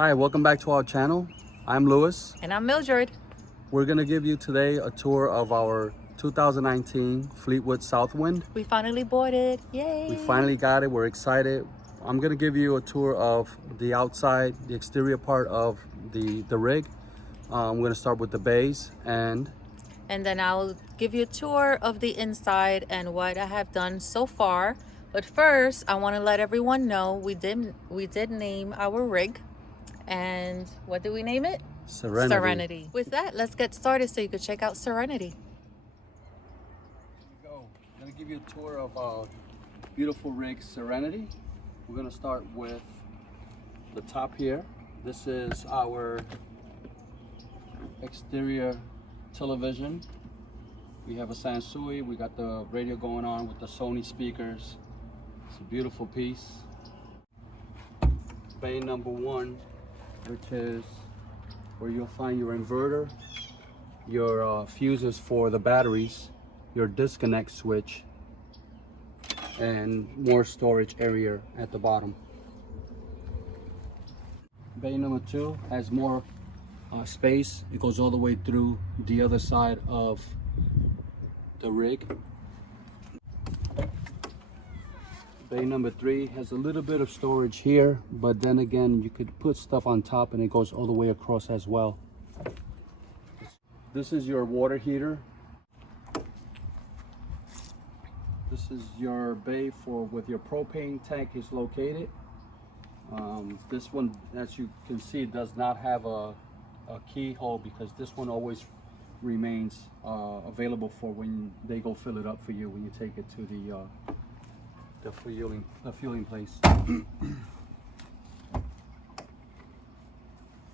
Hi, welcome back to our channel. I'm Lewis. And I'm Mildred. We're gonna give you today a tour of our 2019 Fleetwood Southwind. We finally bought it. Yay! We finally got it. We're excited. I'm gonna give you a tour of the outside, the exterior part of the rig. I'm gonna start with the bays and then I'll give you a tour of the inside and what I have done so far. But first, I want to let everyone know we did name our rig. And what did we name it? Serenity. With that, let's get started so you can check out Serenity. Here we go. I'm gonna give you a tour of our beautiful rig, Serenity. We're gonna start with the top here. This is our exterior television. We have a Sansui. We got the radio going on with the Sony speakers. It's a beautiful piece. Bay number 1, which is where you'll find your inverter, your fuses for the batteries, your disconnect switch, and more storage area at the bottom. Bay number 2 has more space. It goes all the way through the other side of the rig. Bay number 3 has a little bit of storage here, but then again you could put stuff on top and it goes all the way across as well. This is your water heater. This is your bay for with your propane tank is located. This one, as you can see, does not have a keyhole because this one always remains available for when they go fill it up for you when you take it to the fueling place.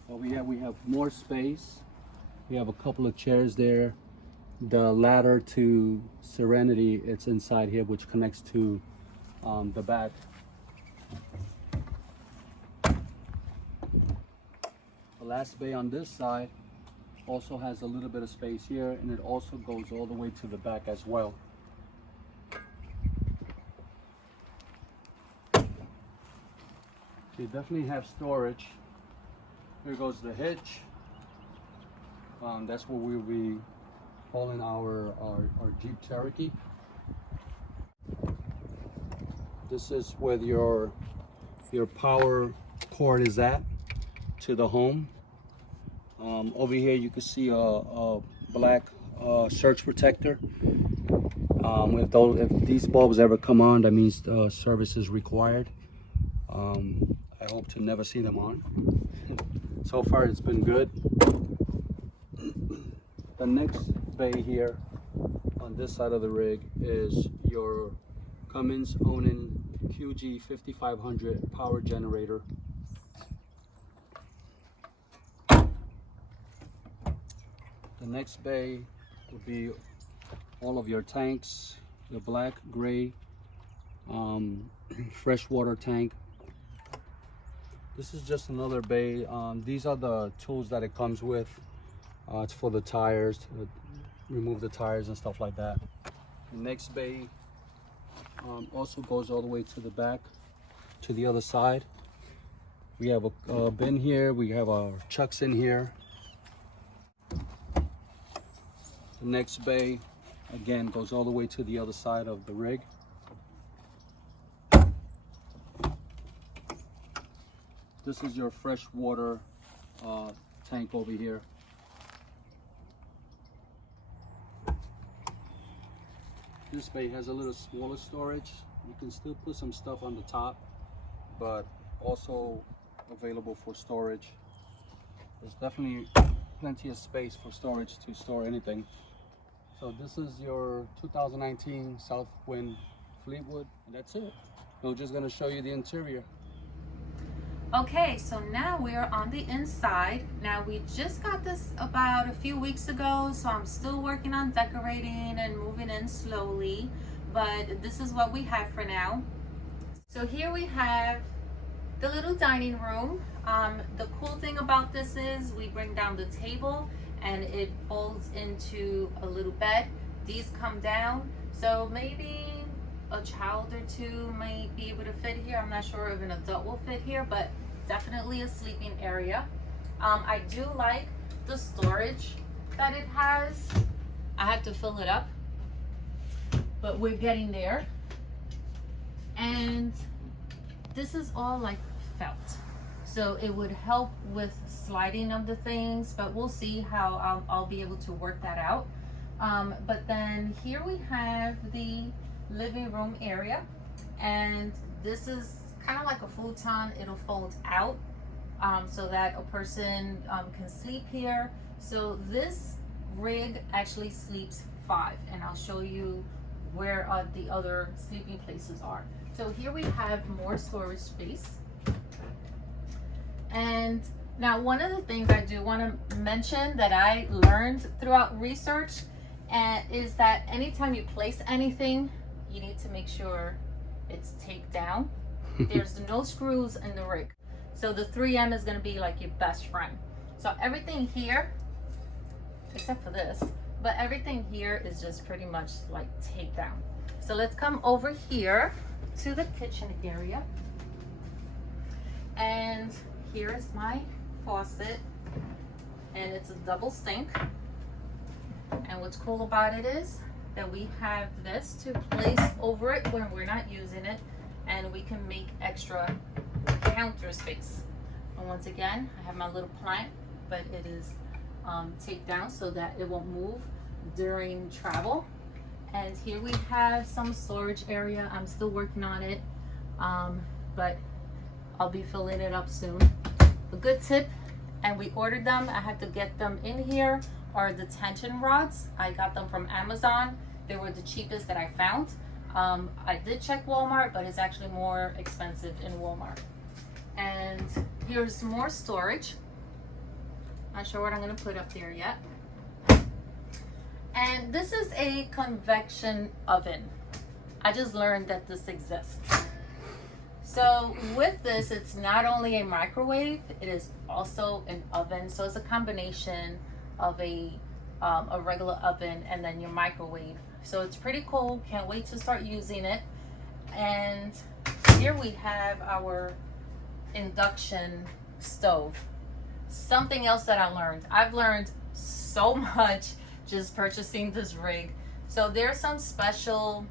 Well, we have more space. We have a couple of chairs there. The ladder to Serenity, it's inside here, which connects to the back. The last bay on this side also has a little bit of space here, and it also goes all the way to the back as well. You definitely have storage. Here goes the hitch. That's where we'll be hauling our Jeep Cherokee. This is where your power cord is at to the home. Over here you can see a black surge protector. If these bulbs ever come on, that means service is required. I hope to never see them on. So far it's been good. The next bay here on this side of the rig is your Cummins Onan QG 5500 power generator. The next bay will be all of your tanks, the black, gray, freshwater tank. This is just another bay. These are the tools that it comes with. It's for the tires, to remove the tires and stuff like that. The next bay also goes all the way to the back, to the other side. We have a bin here. We have our chucks in here. The next bay, again, goes all the way to the other side of the rig. This is your fresh water tank over here. This bay has a little smaller storage. You can still put some stuff on the top, but also available for storage. There's definitely plenty of space for storage to store anything. So this is your 2019 Southwind Fleetwood, and that's it. We're just gonna show you the interior. Okay, so now we're on the inside. Now we just got this about a few weeks ago, so I'm still working on decorating and moving in slowly, but this is what we have for now. So here we have the little dining room. The cool thing about this is we bring down the table and it folds into a little bed. These come down, so maybe a child or two might be able to fit here. I'm not sure if an adult will fit here, but definitely a sleeping area. I do like the storage that it has. I have to fill it up, but we're getting there. And this is all like felt, so it would help with sliding of the things, but we'll see how I'll be able to work that out. But then here we have the living room area, and this is kind of like a futon. It'll fold out so that a person can sleep here. So this rig actually sleeps 5, and I'll show you where the other sleeping places are. So here we have more storage space. And now one of the things I do want to mention that I learned throughout research is that anytime you place anything, you need to make sure it's taped down. There's no screws in the rig. So the 3M is going to be like your best friend. So everything here, except for this, but everything here is just pretty much like taped down. So let's come over here to the kitchen area. And here is my faucet, and it's a double sink. And what's cool about it is that we have this to place over it when we're not using it, and we can make extra counter space. And once again, I have my little plant, but it is taped down so that it won't move during travel. And here we have some storage area. I'm still working on it, but I'll be filling it up soon. A good tip, and we ordered them, I had to get them in here, are the tension rods. I got them from Amazon. They were the cheapest that I found. I did check Walmart, but it's actually more expensive in Walmart. And here's more storage. Not sure what I'm gonna put up there yet. And this is a convection oven. I just learned that this exists. So with this, it's not only a microwave, it is also an oven. So it's a combination of a regular oven and then your microwave. So it's pretty cool. Can't wait to start using it. And here we have our induction stove. Something else that I learned. I've learned so much just purchasing this rig. So there's some special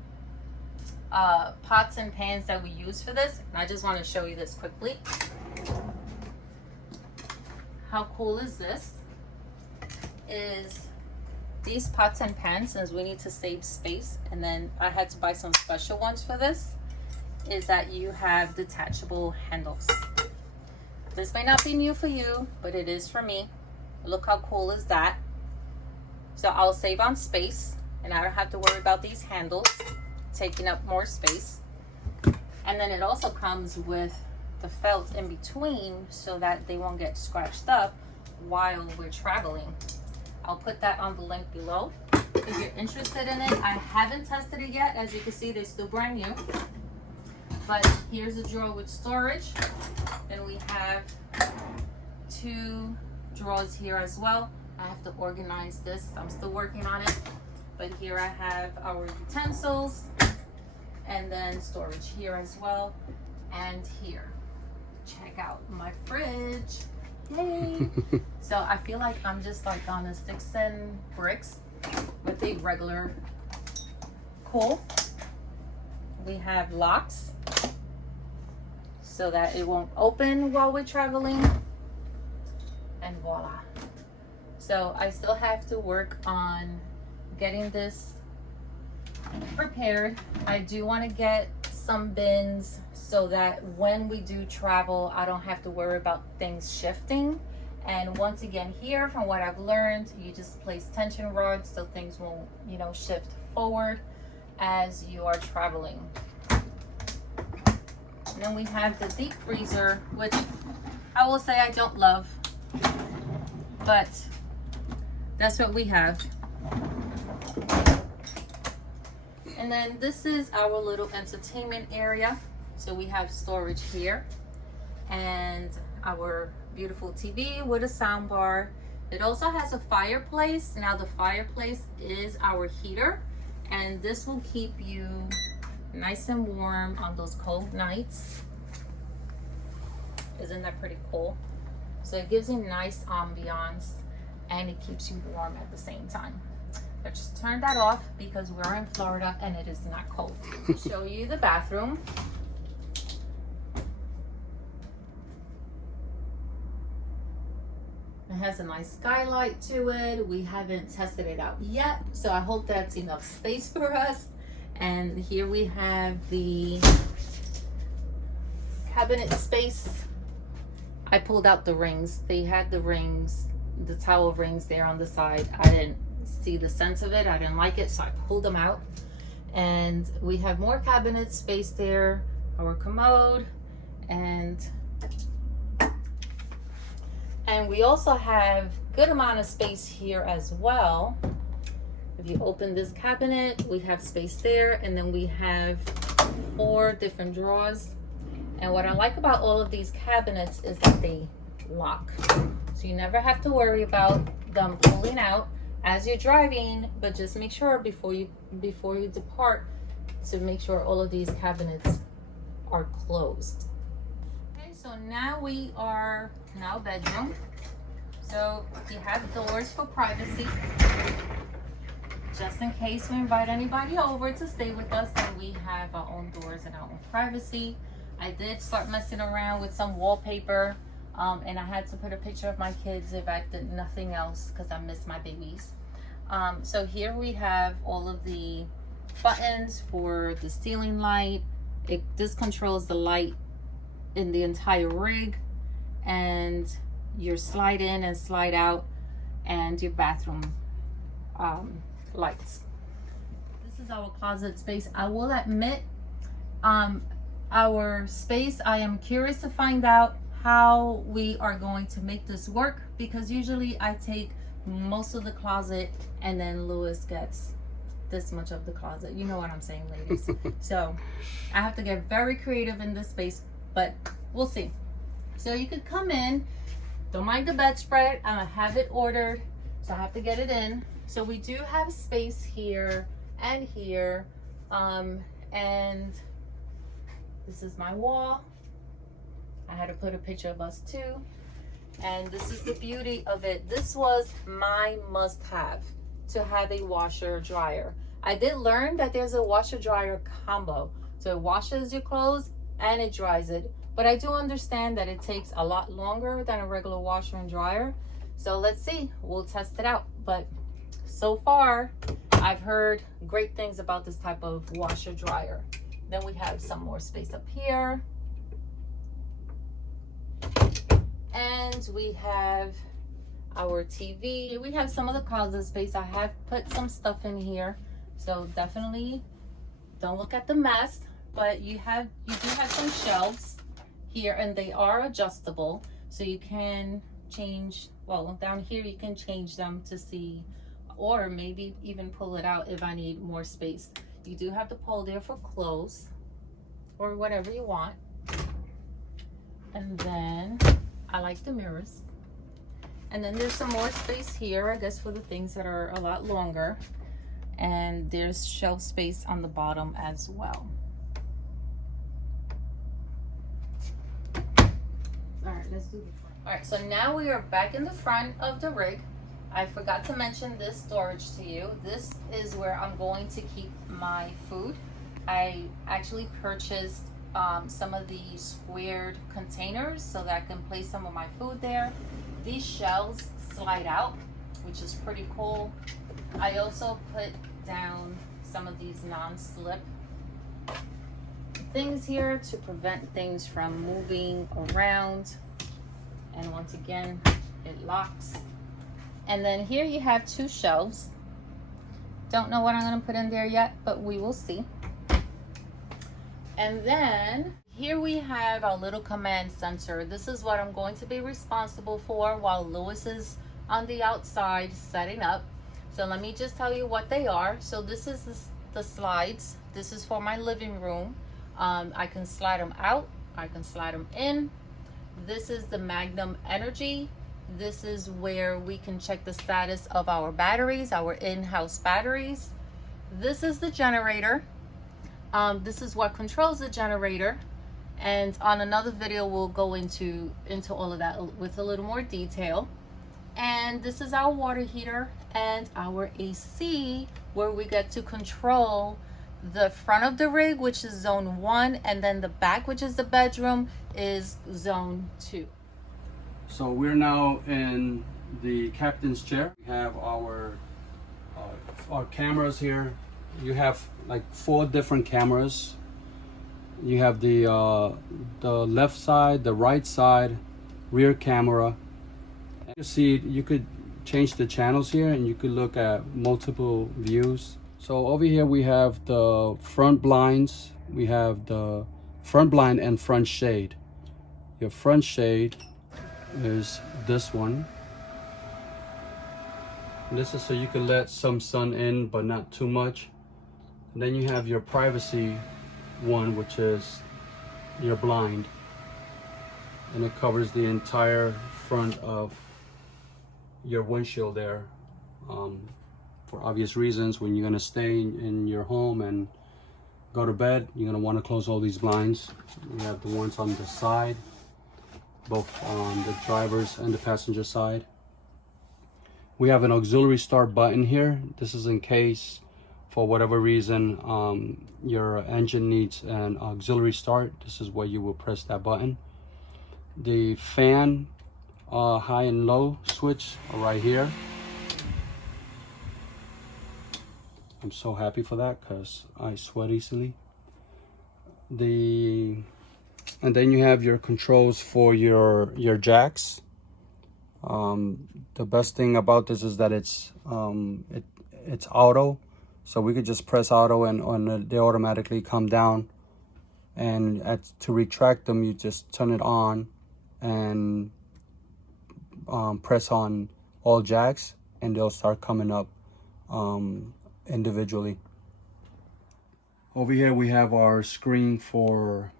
pots and pans that we use for this, and I just want to show you this quickly. How cool is this? Is these pots and pans, since we need to save space, and then I had to buy some special ones for this, is that you have detachable handles. This may not be new for you, but it is for me. Look how cool is that. So I'll save on space, and I don't have to worry about these handles taking up more space. And then it also comes with the felt in between so that they won't get scratched up while we're traveling. I'll put that on the link below if you're interested in it. I haven't tested it yet. As you can see, they're still brand new. But here's a drawer with storage. Then we have 2 drawers here as well. I have to organize this. I'm still working on it. But here I have our utensils, and then storage here as well. And here, check out my fridge. Yay! So I feel like I'm just like on a sticks and bricks with a regular cool. We have locks so that it won't open while we're traveling. And voila. So I still have to work on getting this prepared. I do want to get some bins so that when we do travel, I don't have to worry about things shifting. And once again, here, from what I've learned, you just place tension rods so things won't, you know, shift forward as you are traveling. And then we have the deep freezer, which I will say I don't love, but that's what we have. And then this is our little entertainment area. So we have storage here and our beautiful TV with a sound bar. It also has a fireplace. Now the fireplace is our heater, and this will keep you nice and warm on those cold nights. Isn't that pretty cool? So it gives you nice ambiance and it keeps you warm at the same time. But just turn that off because we're in Florida and it is not cold. To show you the bathroom. It has a nice skylight to it. We haven't tested it out yet, so I hope that's enough space for us. And here we have the cabinet space. I pulled out the rings. They had the rings, the towel rings there on the side. I didn't see the sense of it. I didn't like it, so I pulled them out. And we have more cabinet space there, our commode, and we also have good amount of space here as well. If you open this cabinet, we have space there, and then we have 4 different drawers. And what I like about all of these cabinets is that they lock. So you never have to worry about them pulling out as you're driving, but just make sure before you depart to make sure all of these cabinets are closed. Okay, so now we are now bedroom. So you have doors for privacy. Just in case we invite anybody over to stay with us, then we have our own doors and our own privacy. I did start messing around with some wallpaper, and I had to put a picture of my kids if I did nothing else because I miss my babies. So here we have all of the buttons for the ceiling light. This controls the light in the entire rig, and your slide in and slide out, and your bathroom lights. This is our closet space. I will admit, our space, I am curious to find out how we are going to make this work, because usually I take most of the closet and then Lewis gets this much of the closet. You know what I'm saying, ladies. So I have to get very creative in this space, but we'll see. So you could come in, don't mind the bedspread, I have it ordered, so I have to get it in. So we do have space here and here, and this is my wall. I had to put a picture of us too. And this is the beauty of it. This was my must-have, to have a washer dryer. I did learn that there's a washer dryer combo. So it washes your clothes and it dries it. But I do understand that it takes a lot longer than a regular washer and dryer. So let's see, we'll test it out. But so far, I've heard great things about this type of washer dryer. Then we have some more space up here. And we have our TV. We have some of the closet space. I have put some stuff in here, so definitely don't look at the mess. But you do have some shelves here, and they are adjustable, so you can change. Well, down here you can change them to see, or maybe even pull it out if I need more space. You do have the pole there for clothes or whatever you want. And then I like the mirrors. And then there's some more space here, I guess, for the things that are a lot longer. And there's shelf space on the bottom as well. All right, let's do the front. All right, so now we are back in the front of the rig. I forgot to mention this storage to you. This is where I'm going to keep my food. I actually purchased some of the squared containers so that I can place some of my food there. These shelves slide out, which is pretty cool. I also put down some of these non-slip things here to prevent things from moving around. And once again, it locks. And then here you have 2 shelves. Don't know what I'm going to put in there yet, but we will see. And then here we have our little command center. This is what I'm going to be responsible for while Lewis is on the outside setting up. So let me just tell you what they are. So this is the slides. This is for my living room. I can slide them out. I can slide them in. This is the Magnum Energy. This is where we can check the status of our batteries, our in-house batteries. This is the generator. This is what controls the generator. And on another video, we'll go into all of that with a little more detail. And this is our water heater and our AC, where we get to control the front of the rig, which is zone 1, and then the back, which is the bedroom, is zone 2. So we're now in the captain's chair. We have our cameras here. You have like 4 different cameras. You have the left side, the right side, rear camera. You see, you could change the channels here, and you could look at multiple views. So over here we have the front blinds. We have the front blind and front shade. Your front shade is this one. And this is so you can let some sun in, but not too much. And then you have your privacy one, which is your blind, and it covers the entire front of your windshield there. For obvious reasons, when you're going to stay in your home and go to bed, you're going to want to close all these blinds. We have the ones on the side, both on the driver's and the passenger side. We have an auxiliary start button here. This is in case, for whatever reason, your engine needs an auxiliary start. This is where you will press that button. The fan high and low switch are right here. I'm so happy for that because I sweat easily. And then you have your controls for your jacks. The best thing about this is that it's auto, so we could just press auto and they automatically come down. And to retract them, you just turn it on and press on all jacks, and they'll start coming up individually. Over here we have our screen for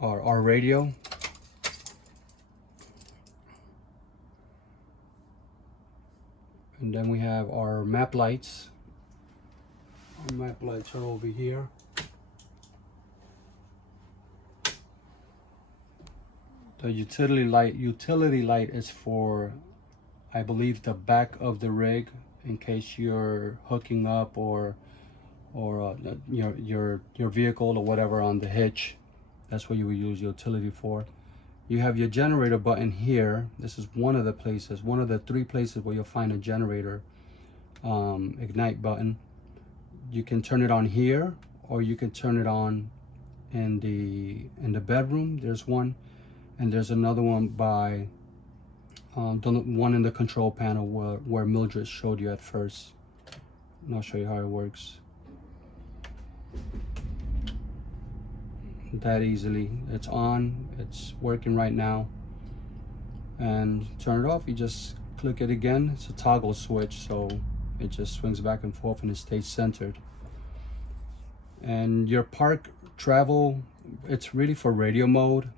our radio. And then we have our map lights. Our map lights are over here. The utility light is for, I believe, the back of the rig, in case you're hooking up or your vehicle or whatever on the hitch. That's what you would use utility for. You have your generator button here. This is one of the 3 places where you'll find a generator ignite button. You can turn it on here, or you can turn it on in the bedroom. There's one, and there's another one by the one in the control panel where Mildred showed you at first. And I'll show you how it works. That easily. It's on, it's working right now. And turn it off, you just click it again. It's a toggle switch, so it just swings back and forth and it stays centered. And your park travel, it's really for radio mode.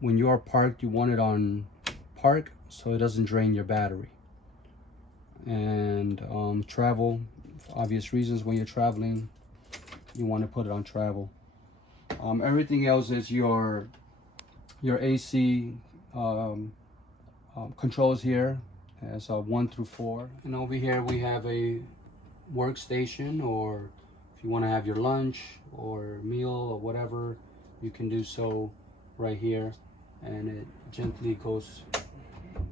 When you are parked, you want it on park so it doesn't drain your battery. And travel, for obvious reasons, when you're traveling, you want to put it on travel. Everything else is your AC controls here, as 1 through 4. And over here we have a workstation, or if you want to have your lunch or meal or whatever, you can do so right here, and it gently goes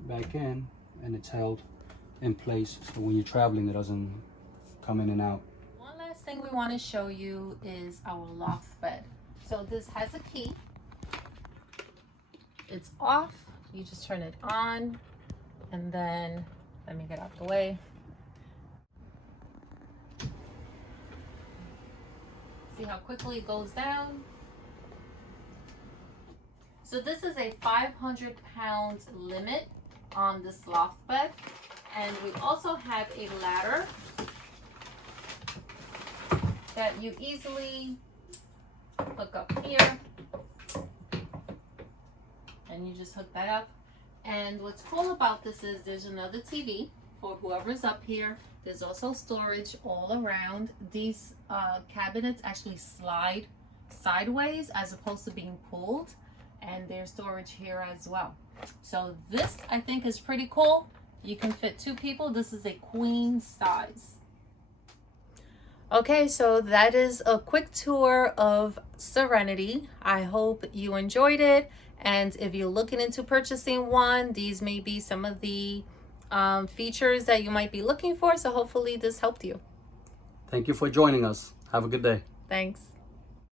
back in and it's held in place, so when you're traveling it doesn't come in and out. One last thing we want to show you is our loft bed. So this has a key. It's off. You just turn it on, and then let me get out the way. See how quickly it goes down? So this is a 500-pound limit on this loft bed, and we also have a ladder that you easily hook up here, and you just hook that up. And what's cool about this is there's another TV for whoever's up here. There's also storage all around. These cabinets actually slide sideways as opposed to being pulled, and there's storage here as well. So this I think is pretty cool. You can fit 2 people. This is a queen size. Okay, so that is a quick tour of Serenity. I hope you enjoyed it, and if you're looking into purchasing one, these may be some of the features that you might be looking for. So hopefully this helped you. Thank you for joining us. Have a good day. Thanks.